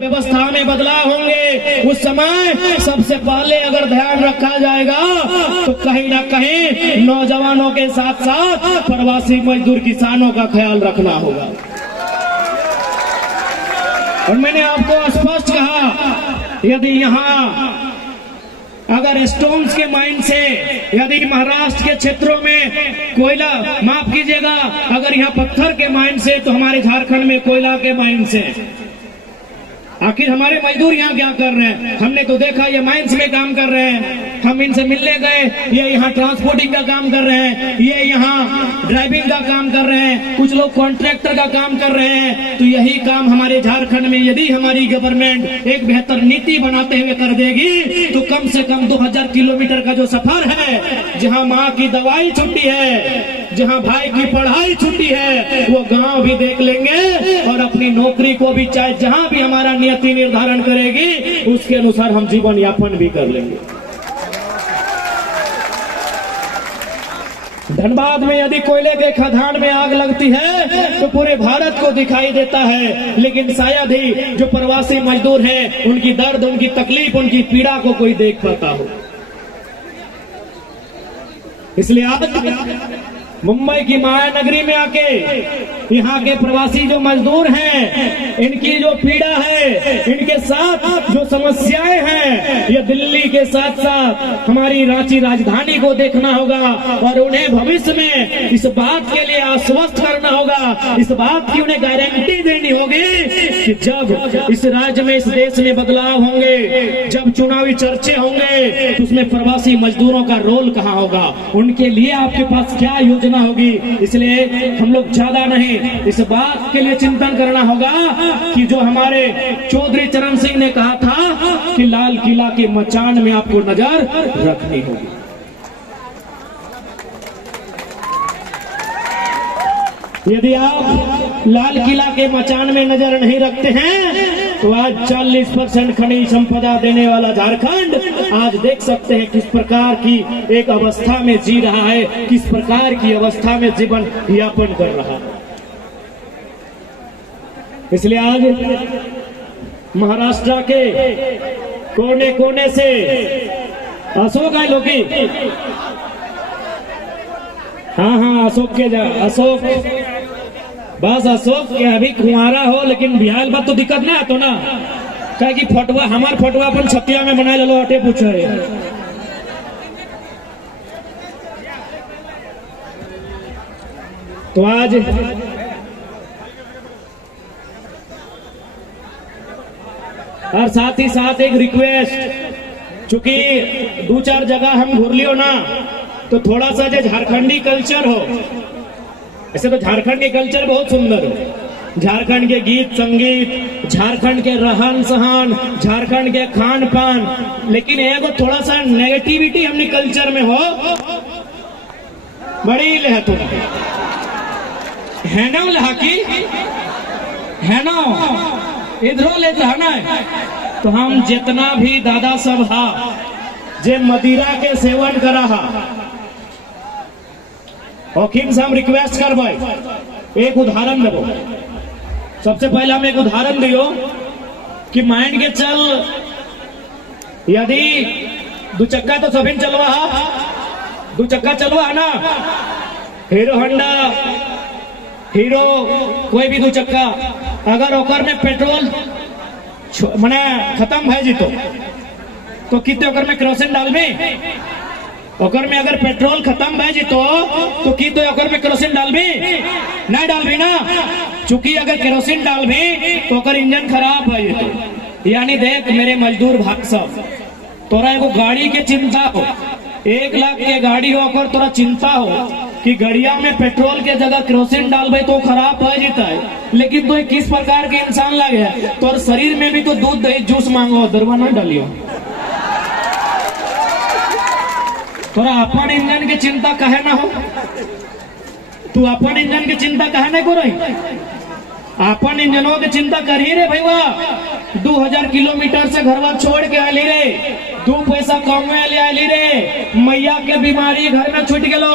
व्यवस्था में बदलाव होंगे उस समय सबसे पहले अगर ध्यान रखा जाएगा तो कहीं ना कहीं नौजवानों के साथ साथ प्रवासी मजदूर किसानों का ख्याल रखना होगा। और मैंने आपको स्पष्ट कहा, यदि यहाँ अगर स्टोन्स के माइन से, यदि महाराष्ट्र के क्षेत्रों में कोयला, माफ कीजिएगा, अगर यहाँ पत्थर के माइन से तो हमारे झारखंड में कोयला के माइन से, आखिर हमारे मजदूर यहाँ क्या कर रहे हैं? हमने तो देखा ये माइंस में काम कर रहे हैं, हम इनसे मिलने गए, ये यहाँ ट्रांसपोर्टिंग का काम कर रहे हैं, ये यहाँ ड्राइविंग का काम कर रहे हैं, कुछ लोग कॉन्ट्रैक्टर का काम कर रहे हैं। तो यही काम हमारे झारखंड में यदि हमारी गवर्नमेंट एक बेहतर नीति बनाते हुए कर देगी तो कम से कम 2000 किलोमीटर का जो सफर है, जहाँ माँ की दवाई छुट्टी है, जहाँ भाई की पढ़ाई छुट्टी है, वो गांव भी देख लेंगे और अपनी नौकरी को भी, चाहे जहाँ भी हमारा नियति निर्धारण करेगी उसके अनुसार हम जीवन यापन भी कर लेंगे। धनबाद में यदि कोयले के खदान में आग लगती है तो पूरे भारत को दिखाई देता है, लेकिन शायद ही जो प्रवासी मजदूर हैं उनकी दर्द, उनकी तकलीफ, उनकी पीड़ा को कोई देख पाता हो। इसलिए आज मुंबई की माया नगरी में आके यहाँ के प्रवासी जो मजदूर हैं, इनकी जो पीड़ा है, इनके साथ जो समस्याएं हैं, ये दिल्ली के साथ साथ हमारी रांची राजधानी को देखना होगा और उन्हें भविष्य में इस बात के लिए आश्वस्त करना होगा, इस बात की उन्हें गारंटी देनी होगी कि जब इस राज्य में, इस देश में बदलाव होंगे, जब चुनावी चर्चे होंगे तो उसमें प्रवासी मजदूरों का रोल कहाँ होगा, उनके लिए आपके पास क्या योजना होगी। इसलिए हम लोग ज्यादा नहीं, इस बात के लिए चिंतन करना होगा कि जो हमारे चौधरी चरण सिंह ने कहा था कि लाल किला के मचान में आपको नजर रखनी होगी। यदि आप लाल किला के मचान में नजर नहीं रखते हैं तो आज 40% खनिज संपदा देने वाला झारखंड आज देख सकते हैं किस प्रकार की एक अवस्था में जी रहा है, किस प्रकार की अवस्था में जीवन यापन कर रहा है। इसलिए आज महाराष्ट्र के कोने कोने से अशोक आए लोग, हाँ अशोक के अशोक, बस अशोक के अभी कुंवारा हो लेकिन बिहार बात तो दिक्कत ना तो ना, क्या कि फटवा, हमार फटवा अपन छतिया में बनाए लो, अटे पूछे। तो आज और साथ ही साथ एक रिक्वेस्ट, चूंकि 2-4 जगह हम घूर लियो ना तो थोड़ा सा जो झारखंडी कल्चर हो, ऐसे तो झारखंड के कल्चर बहुत सुंदर हो, झारखंड के गीत संगीत, झारखंड के रहन सहन, झारखंड के खान पान, लेकिन एगो थोड़ा सा नेगेटिविटी हमने कल्चर में हो, बड़ी लह तुम है ना, लहा की है ना, इधरों ले ना। तो हम जितना भी दादा सब हा जे मदिरा के सेवन करा हा, हकीम से हम रिक्वेस्ट करबे, एक उदाहरण देवो। सबसे पहले हम एक उदाहरण दियो कि मान के चल, यदि 2 चक्का तो सभी चलवा, 2 चक्का चलवा है ना, हीरो होंडा, हीरो, कोई भी 2 चक्का, अगर ओकर में पेट्रोल मने खत्म है जी तो कितने ओकर में केरोसिन डालबे, ओकर में अगर पेट्रोल खत्म भे जी तो की तो ओकर में केरोसिन डालबी, नहीं डालबी ना, चूंकि अगर केरोसिन डालबी तो ओकर इंजन खराब है जी। यानी देख मेरे मजदूर भाग सब, तोरा एगो गाड़ी के चिंता हो, 1 लाख के गाड़ी हो और तोरा चिंता हो कि गड़िया में पेट्रोल के जगह केरोसिन डालबे तो खराब हो जाता है, लेकिन तो किस प्रकार के इंसान लगे, तो शरीर में भी तो दूध दही जूस मांगो, दरवा ना डालियो। तोरा अपन इंजन की चिंता कहे ना हो, तू अपन इंजन की चिंता कहे नहीं करो, अपन इंजनों की चिंता कर ही रे भैया। 2000 किलोमीटर से घरवा छोड़ के आली रे, 2 पैसा कमवे ले आली रे, मैया के बीमारी घर में छूट गेलो,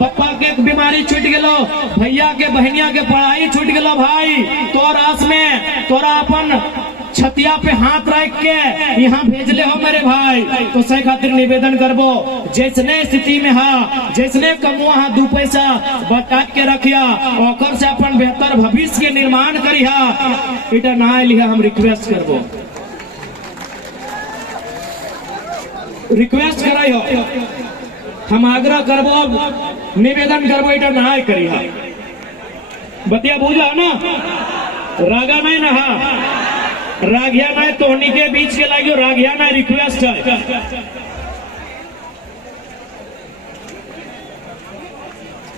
पप्पा के बीमारी छूट गेलो, भैया के बहनिया के पढ़ाई छूट गेलो भाई, तोर आस में तोरा अपन छतिया पे हाथ रख के यहाँ भेजले हो मेरे भाई, तो सही खातिर निवेदन करबो जैसने स्थिति में हा, जैसने कमुआ हा 2 पैसा बचा के रखिया, ओकर से अपन बेहतर भविष्य के निर्माण करिया। इटा ना लिया हम रिक्वेस्ट करबो, रिक्वेस्ट कराई हो, हम आग्रह करबो, निवेदन करबो, इटा ना करिया। बतिया बुझा ना, रागा नहीं ना, रागिया ना तोहनी के बीच के लागियो, रागिया ना रिक्वेस्ट है।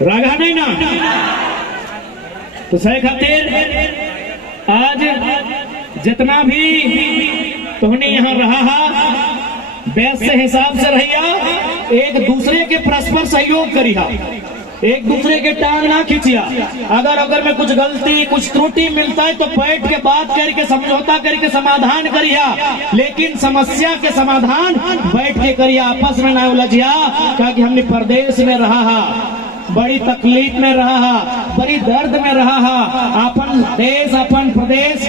रागा नहीं ना, तो सही खातिर आज जितना भी तोहनी यहाँ रहा है बेस से हिसाब से रहिया, एक दूसरे के परस्पर सहयोग करिया, एक दूसरे के टांग ना खींचिया। अगर में कुछ गलती कुछ त्रुटि मिलता है तो बैठ के बात करके समझौता करके समाधान करिया, लेकिन समस्या के समाधान बैठ के करिया, आपस में ना उलझिया। क्योंकि हमने प्रदेश में रहा है, बड़ी तकलीफ में रहा है, बड़ी दर्द में रहा है, अपन देश अपन प्रदेश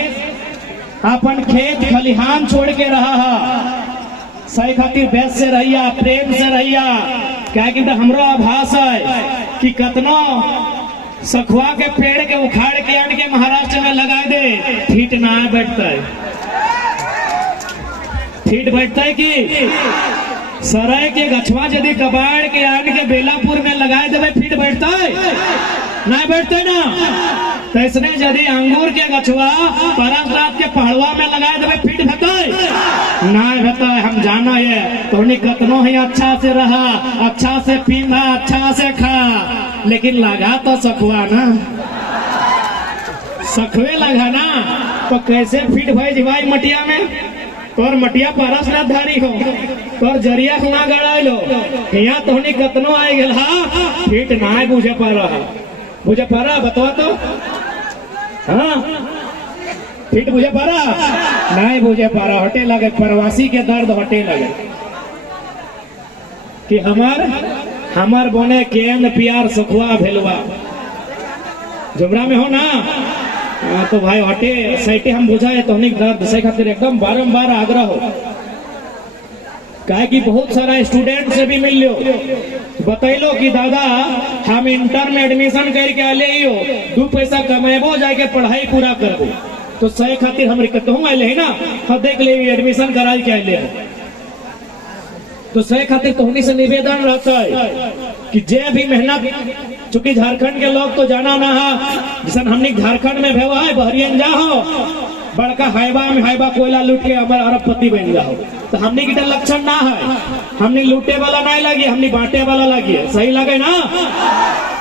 अपन खेत खलिहान छोड़ के रहा है। सही खातिर बेस से रहिया, प्रेम से रहिया। क्या कि हमरो आभास है कि कतनो सखुआ के पेड़ के उखाड़ के आन के महाराष्ट्र में लगा दे, फीट ना बैठता है, फीट बैठता है कि सराय के गछवा यदि कबाड़ के आन के बेलापुर में लगाए देवे फीट बैठता है, ना बैठते ना। तो इसने यदि अंगूर के गछवा परसरात के पहाड़वा में लगाए देवे फीट भेता है, ना भेता है। हम जाना है तो कतनो ही अच्छा से रहा, अच्छा से पीना, अच्छा से खा, लेकिन लगा तो सखुआ ना, सखुए लगा ना, तो कैसे फीट भाई भाई मटिया में, तोर मटिया परस ना धारी हो, तोर जरिया हुआ गड़ा लो, यहाँ तो कतनो आए गेल फीट ना बुझे पा रहा, बुझे पा रहा बतवा तो, हाँ फीट बुझे पा रहा, नहीं बुझे पा रहा। हटे लगे प्रवासी के दर्द, हटे लगे कि हमार बोने केंद्र प्यार सुखवा भेलवा जुमरा में हो ना, तो भाई हटे सैटे हम बुझाए तो दर्द से खातिर एकदम बारंबार आग्रह हो। कहे कि बहुत सारा स्टूडेंट से भी मिल लो, बतैलो कि दादा हम इंटर में एडमिशन करके आले ही हो, 2 पैसा कमेबो जाके पढ़ाई पूरा करबो, तो सही खातिर हम कहूँ आए ना, हाँ देख ले एडमिशन करा के आए, तो सही खातिर तोहनी से निवेदन रहता है कि जे भी मेहनत, चूंकि झारखंड के लोग तो जाना ना है, जिसन हमने झारखंड में भेवा है बहरियन जाओ, बड़का हाइबा में हाइबा कोयला लूट के हमारे अरबपति बन जाओ, तो हमने की लक्षण ना है, हमने लूटे वाला नहीं लगी, हमने बांटे वाला लगी है। सही लगे ना,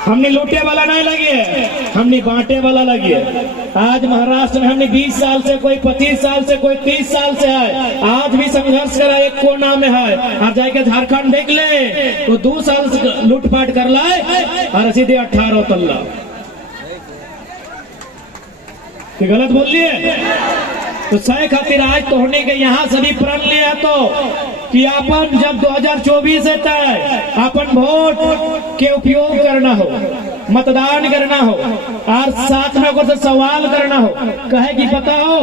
हमने लूटे वाला नहीं लगी है, हमने बांटे वाला लगी है। आज महाराष्ट्र में हमने 20 साल से, कोई 25 साल से, कोई 30 साल से है, आज भी संघर्ष करा एक कोना में है। आप जाके झारखंड देख ले तो 2 साल से लूटपाट कर लाए और सीधे 18 तल्ला, गलत बोल लिए। तो सही खातिर आज तो होने के यहाँ सभी प्रण लिया तो कि अपन जब 2024 तक अपन वोट के उपयोग करना हो, मतदान करना हो, और साथ में से सवाल करना हो। कहे कि पता हो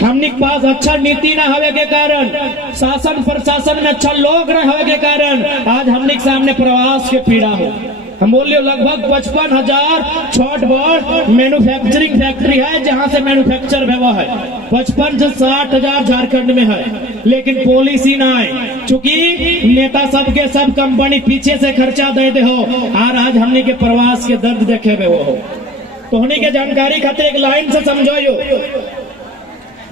हमने पास अच्छा नीति न होने के कारण, शासन प्रशासन में अच्छा लोग न होने के कारण आज हमने सामने प्रवास के पीड़ा हो। हम बोलिए लगभग 55,000 छोट बड़ मैन्युफैक्चरिंग फैक्ट्री है जहां से मैन्युफैक्चर हुआ है, 55 से 60,000 झारखंड में है, लेकिन पॉलिसी ना है। चूंकि नेता सबके सब कंपनी पीछे से खर्चा दे दे हो, और आज हमने के प्रवास के दर्द देखे हुए हो। तो होने के जानकारी खातिर एक लाइन से समझाइयो।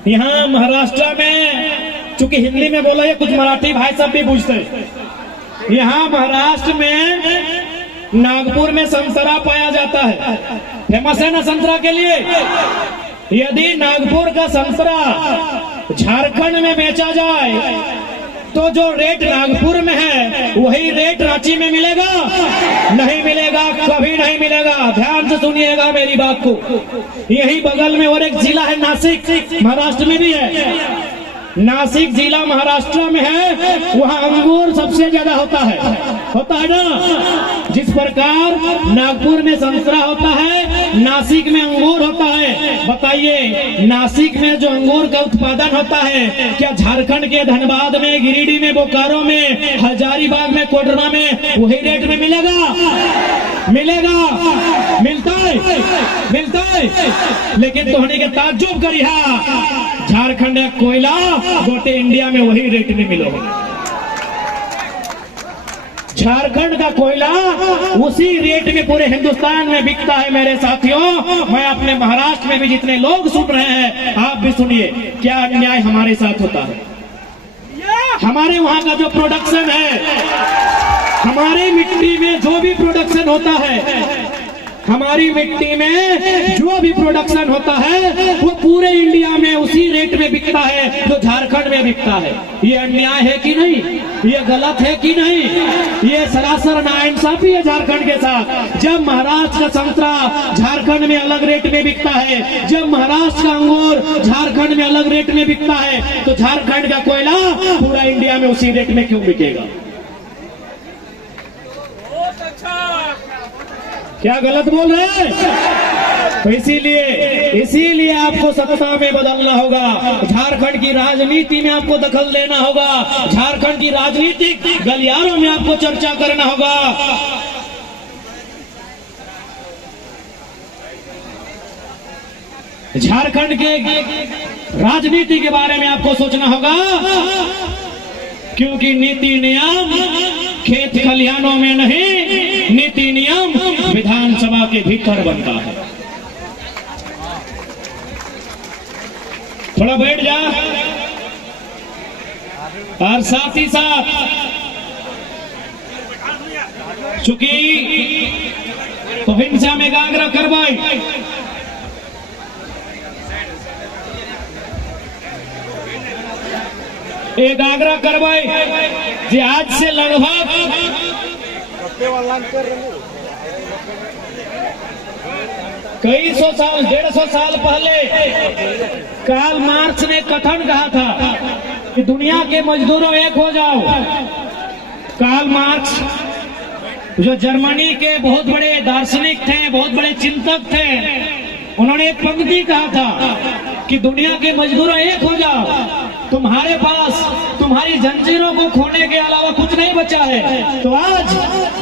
यहाँ महाराष्ट्र में चूंकि हिंदी में बोला है, कुछ मराठी भाई सब भी पूछते हैं, यहाँ महाराष्ट्र में नागपुर में संतरा पाया जाता है, फेमस है ना संतरा के लिए। यदि नागपुर का संतरा झारखंड में बेचा जाए तो जो रेट नागपुर में है वही रेट रांची में मिलेगा? नहीं मिलेगा, कभी नहीं मिलेगा। ध्यान से सुनिएगा मेरी बात को। यही बगल में और एक जिला है नासिक, महाराष्ट्र में भी है। नासिक जिला महाराष्ट्र में है, वहाँ अंगूर सबसे ज्यादा होता है ना। जिस प्रकार नागपुर में संतरा होता है, नासिक में अंगूर होता है, बताइए नासिक में जो अंगूर का उत्पादन होता है, क्या झारखंड के धनबाद में, गिरिडीह में, बोकारो में, हजारीबाग में, कोडरमा में वही रेट में मिलेगा? मिलेगा? मिलता है। लेकिन तोहनी के ताज्जुब करिहा, झारखंड का कोयला गोटे इंडिया में वही रेट में मिलो। झारखंड का कोयला उसी रेट में पूरे हिंदुस्तान में बिकता है। मेरे साथियों, मैं अपने महाराष्ट्र में भी जितने लोग सुन रहे हैं, आप भी सुनिए क्या अन्याय हमारे साथ होता है। हमारे वहां का जो प्रोडक्शन है, हमारी मिट्टी में जो भी प्रोडक्शन होता है, हमारी मिट्टी में जो भी प्रोडक्शन होता है वो पूरे इंडिया में उसी रेट में बिकता है जो झारखंड में बिकता है। ये अन्याय है कि नहीं? ये गलत है कि नहीं? ये सरासर नाइंसाफी है झारखंड के साथ। जब महाराष्ट्र का संतरा झारखंड में अलग रेट में बिकता है, जब महाराष्ट्र का अंगूर झारखंड में अलग रेट में बिकता है, तो झारखंड का कोयला पूरा इंडिया में उसी रेट में क्यों बिकेगा? क्या गलत बोल रहे हैं? तो इसीलिए आपको सत्ता में बदलना होगा। झारखंड की राजनीति में आपको दखल देना होगा। झारखंड की राजनीतिक गलियारों में आपको चर्चा करना होगा। झारखंड के राजनीति के बारे में आपको सोचना होगा, क्योंकि नीति नियम खेत खलिहानों में नहीं, नीति नियम विधानसभा के भीतर बनता है। थोड़ा बैठ जा। और साथ ही साथ चूंकि तो हिंसा में गांगरा करवाई, एक आग्रह करवाई जी, आज से लगभग कई सौ साल, 150 साल पहले कार्ल मार्क्स ने कथन कहा था कि दुनिया के मजदूरों एक हो जाओ। कार्ल मार्क्स जो जर्मनी के बहुत बड़े दार्शनिक थे, बहुत बड़े चिंतक थे, उन्होंने एक पंक्ति कहा था कि दुनिया के मजदूरों एक हो जाओ। तुम्हारे पास तुम्हारी जंजीरों को खोने के अलावा कुछ नहीं बचा है। तो आज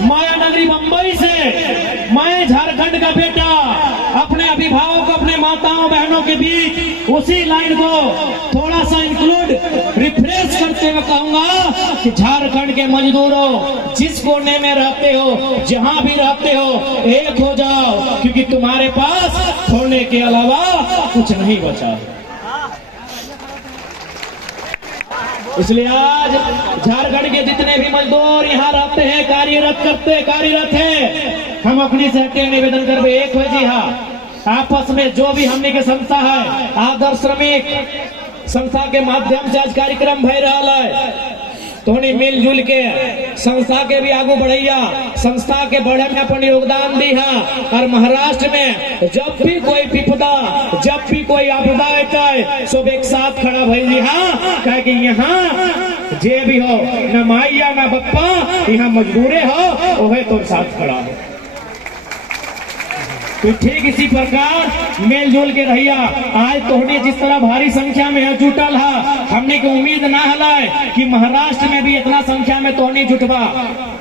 माया नगरी मुंबई से मैं झारखंड का बेटा अपने अभिभावक, अपने माताओं बहनों के बीच उसी लाइन को थोड़ा सा इंक्लूड रिफ्रेश करते हुए कहूंगा कि झारखंड के मजदूरों, जिस कोने में रहते हो, जहां भी रहते हो, एक हो जाओ, क्योंकि तुम्हारे पास खोने के अलावा कुछ नहीं बचा। इसलिए आज झारखंड के जितने भी मजदूर यहाँ रहते हैं, कार्यरत हैं, हम अपनी से निवेदन कर एक हो जी। हाँ, आपस में जो भी हमने के संस्था है, आदर्श श्रमिक संस्था के माध्यम से आज कार्यक्रम भय रहा है, तो मिलजुल के संस्था के भी आगू बढ़ैया, संस्था के बढ़े में अपन योगदान दी है। और महाराष्ट्र में जब भी कोई विपदा, जब भी कोई आपदा आता है, सब एक साथ खड़ा भई। हाँ, कहे कि यहाँ जे भी हो, न माइया न बप्पा, यहाँ मजदूरे हो, वह तो साथ खड़ा है। तो ठीक इसी प्रकार मेलजोल के रहिया। आज तोहने जिस तरह भारी संख्या में जुटल है, हमने की उम्मीद ना हलाए कि महाराष्ट्र में भी इतना संख्या में तोहने जुटवा।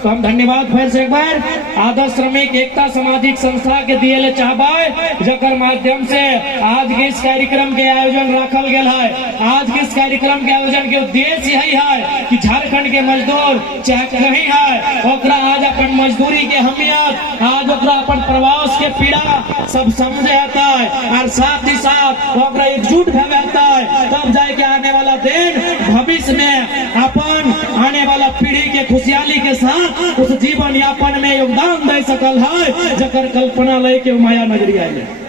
तो हम धन्यवाद फिर से एक बार आदर्श श्रमिक एकता सामाजिक संस्था के दिए चाहबाए, जकर माध्यम से आज के इस कार्यक्रम के आयोजन रखल गया है। आज के इस कार्यक्रम के आयोजन के उद्देश्य यही है कि झारखंड के मजदूर चाहे कहीं है, ओकरा आज अपन मजदूरी के अहमियत, आज ओकरा अपन प्रवास के पीड़ा सब समझे आता है, और साथ ही साथ ओकरा एकजुट होता है। तब जाके आने वाला दिन भविष्य में अपन आने वाला पीढ़ी के खुशहाली के साथ उस जीवन यापन में योगदान दे सकल है, जकर कल्पना लेके माया नजरिया है।